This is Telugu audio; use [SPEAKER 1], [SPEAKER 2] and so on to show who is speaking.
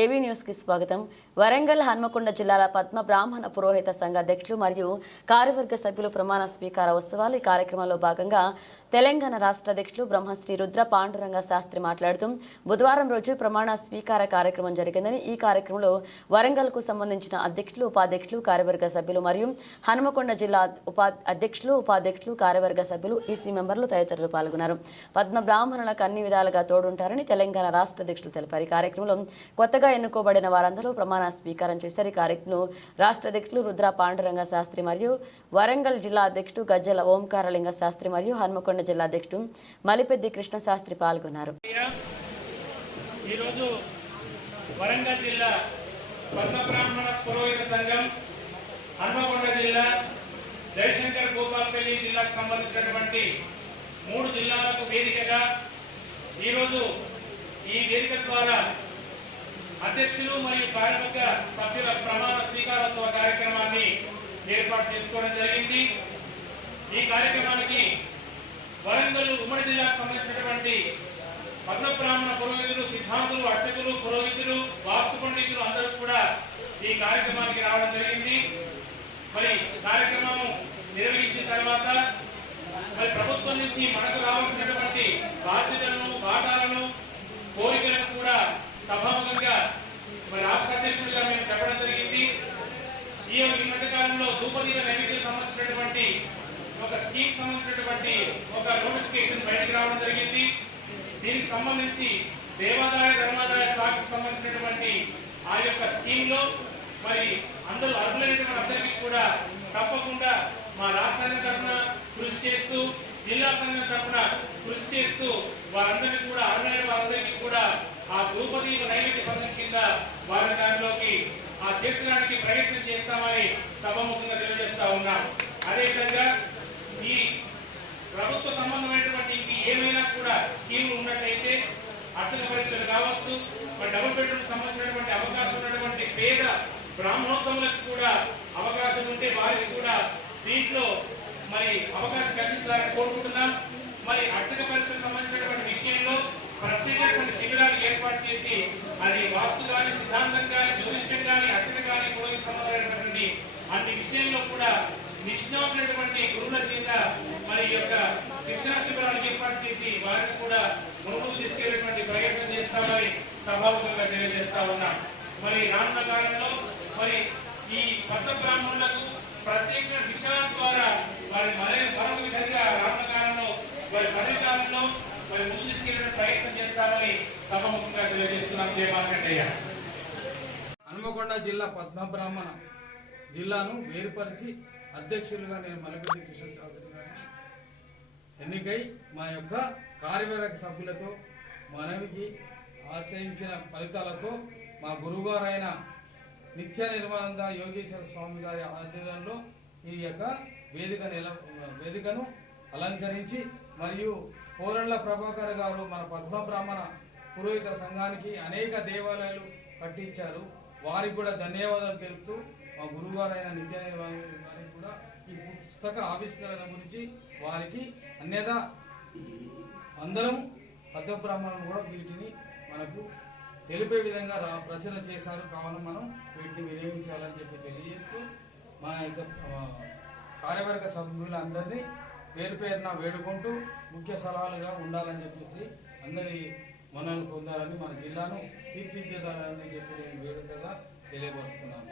[SPEAKER 1] ఏబీ న్యూస్కి స్వాగతం. వరంగల్ హన్మకొండ జిల్లాల పద్మ బ్రాహ్మణ పురోహిత సంఘ అధ్యక్షులు మరియు కార్యవర్గ సభ్యులు ప్రమాణ స్వీకార ఉత్సవాలు ఈ కార్యక్రమంలో భాగంగా తెలంగాణ రాష్ట్ర అధ్యక్షులు బ్రహ్మశ్రీ రుద్ర పాండురంగ శాస్త్రి మాట్లాడుతూ బుధవారం రోజు ప్రమాణ స్వీకార కార్యక్రమం జరిగిందని ఈ కార్యక్రమంలో వరంగల్కు సంబంధించిన అధ్యక్షులు ఉపాధ్యక్షులు కార్యవర్గ సభ్యులు మరియు హన్మకొండ జిల్లా ఉపా అధ్యక్షులు ఉపాధ్యక్షులు కార్యవర్గ సభ్యులు ఈసీ మెంబర్లు తదితరులు పాల్గొన్నారు. పద్మ బ్రాహ్మణులకు అన్ని విధాలుగా తోడుంటారని తెలంగాణ రాష్ట్ర అధ్యక్షులు తెలిపారు. ఈ కార్యక్రమంలో కొత్తగా ఎన్నుకోబడిన వారందరూ ప్రమాణ స్వీకారం చేశారు. ఈ కార్యక్రమం రాష్ట్ర అధ్యక్షులు రుద్ర పాండురంగ శాస్త్రి మరియు వరంగల్ జిల్లా అధ్యక్షుడు గజ్జల ఓంకారలింగ శాస్త్రి మరియు హన్మకొండ జిల్లా అధ్యక్షుడు మలిపెద్ది కృష్ణ శాస్త్రి పాల్గొన్నారు.
[SPEAKER 2] ఈరోజు వరంగల్ జిల్లా పద్మబ్రాహ్మణ పురోహిత సంఘం హన్మకొండ జిల్లా జయశంకర్ గోపాల్పల్లి జిల్లాకు సంబంధించినటువంటి మూడు జిల్లాలకు వేదికగా ఈరోజు ఈ వేదిక ద్వారా అధ్యక్షులు మరియు కార్యవర్గ సభ్యుల ప్రమాణ స్వీకారోత్సవ కార్యక్రమాన్ని ఏర్పాటు చేసుకోవడం జరిగింది. ఈ కార్యక్రమానికి వరంగల్ ఉమ్మడి జిల్లాకు సంబంధించినటువంటి పద్మబ్రాహ్మణ పురోహితులు సిద్ధాంతులు అర్చకులు పురోహితులు వాస్తు పండితులు అందరూ కూడా ఈ కార్యక్రమానికి రావడం జరిగింది. మరి కార్యక్రమం నిర్వహించిన తర్వాత మరి ప్రభుత్వం నుంచి మనకు రావాల్సినటువంటి బాధ్యత భాగాలను కోరికలను కూడా సభాముఖంగా మరి రాష్ట్ర అధ్యక్షుడిగా మేము చెప్పడం జరిగింది ఈ ఈ మధ్య కాలంలో ధూపదీప నైవేద్యం సంబంధించినటువంటి ఒక స్కీమ్ సంబంధించినటువంటి ఒక నోటిఫికేషన్ బయటకు రావడం జరిగింది. దీనికి సంబంధించి దేవాదాయ ధర్మాదాయ శాఖకు సంబంధించినటువంటి ఆ యొక్క స్కీమ్లో మరి అందరూ అర్హులైనటువంటి అందరికీ కూడా తప్పకుండా మా రాష్ట్రానికి తరఫున కృషి చేస్తూ జిల్లా సంఘం తరఫున కృషి చేస్తూ వారందరికీ కూడా అర్హులైన వారందరికీ కూడా ఆ ద్రౌపదీప నైవేద్య పథకం కింద వారి దానిలోకి ఆ చేర్చడానికి ప్రయత్నం చేస్తామని సభముఖంగా తెలియజేస్తా ఉన్నాం అదేవిధంగా ఈ ప్రభుత్వ సంబంధమైనటువంటి ఇంక ఏమైనా కూడా స్కీములు ఉన్నట్లయితే అర్చక పరీక్షలు కావచ్చు మరి డబుల్ బెడ్రూమ్ సంబంధించినటువంటి అవకాశం ఉన్నటువంటి పేద బ్రాహ్మణోత్తములకు కూడా అవకాశం ఉంటే వారికి కూడా దీంట్లో మరి అవకాశం కల్పించాలని కోరుకుంటున్నాం. మరి అర్చక పరీక్షలకు సంబంధించినటువంటి విషయంలో ప్రత్యేకమైన శిబిరాలు ఏర్పాటు చేసి అది వాస్తు కానీ సిద్ధాంతం కానీ జ్యోతిష్యం కానీ అర్చక కానీ పురోహిత సంబంధమైనటువంటి అన్ని విషయంలో కూడా నిష్ణాతులైనటువంటి గురువుల చేత మరి యొక్క శిక్షణ శిబిరాలు ఏర్పాటు చేసి వారిని కూడా ముందుకు తీసుకెళ్ళేటువంటి ప్రయత్నం చేస్తామని సభాముఖంగా తెలియజేస్తా ఉన్నా. మరి రానున్న కాలంలో మరి ఈ కొత్త బ్రాహ్మణులకు ప్రత్యేక శిక్షణ ద్వారా వారి మరే మరొక విధంగా రానున్న కాలంలో వారి మరే కాలంలో మరి ముందు తీసుకెళ్ళే ప్రయత్నం చేస్తామని సభాముఖంగా తెలియజేస్తున్నాం జయమార్కండయ్య
[SPEAKER 3] హనుమకొండ జిల్లా పద్మబ్రాహ్మణ జిల్లాను వేరుపరిచి అధ్యక్షులుగా నేను మలపెద్ది కృష్ణ శాస్త్రి గారిని ఎన్నికై మా యొక్క కార్యవర్గ సభ్యులతో మనవికి ఆశ్రయించిన ఫలితాలతో మా గురువుగారైన నిత్య నిర్మానంద యోగేశ్వర స్వామి గారి ఆధ్వర్యంలో ఈ యొక్క వేదిక నిల వేదికను అలంకరించి మరియు పోరండ్ల ప్రభాకర్ గారు మన పద్మ బ్రాహ్మణ పురోహిత సంఘానికి అనేక దేవాలయాలు కట్టించారు. వారికి కూడా ధన్యవాదాలు తెలుపుతూ మా గురువుగారైన నిత్య నిర్మాణ గారికి కూడా ఈ పుస్తక ఆవిష్కరణ గురించి వారికి అన్యదా అందరం పద్మ బ్రాహ్మణులు కూడా వీటిని మనకు తెలిపే విధంగా రా ప్రచురణ చేశారు. కావున మనం వీటిని వినియోగించాలని చెప్పి తెలియజేస్తూ మా యొక్క కార్యవర్గ సభ్యులందరినీ పేరు పేరున వేడుకుంటూ ముఖ్య సలహాలుగా ఉండాలని చెప్పేసి అందరి మనల్ని పొందాలని మన జిల్లాను తీర్చిదిద్దాలని చెప్పి నేను వేడుకగా తెలియపరుస్తున్నాను.